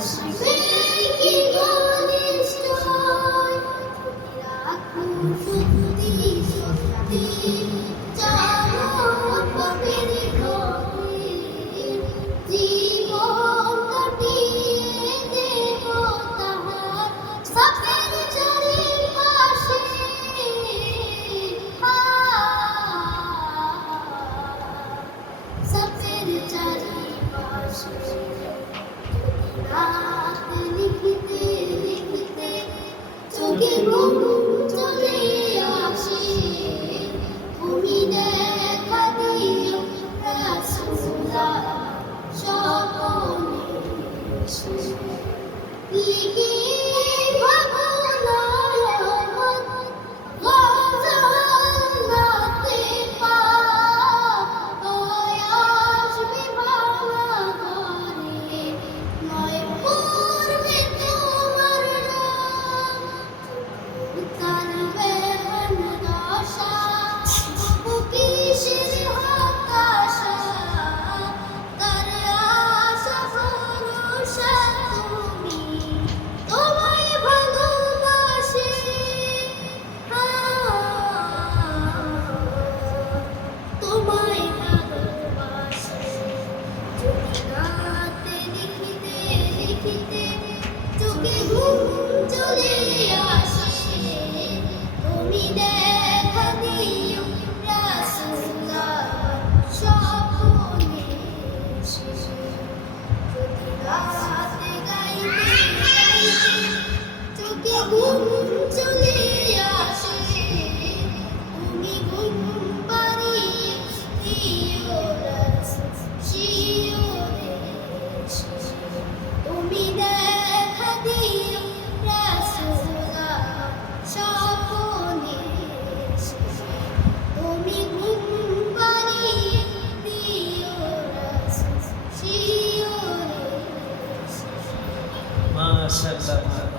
Thank you. You. 不是不是是。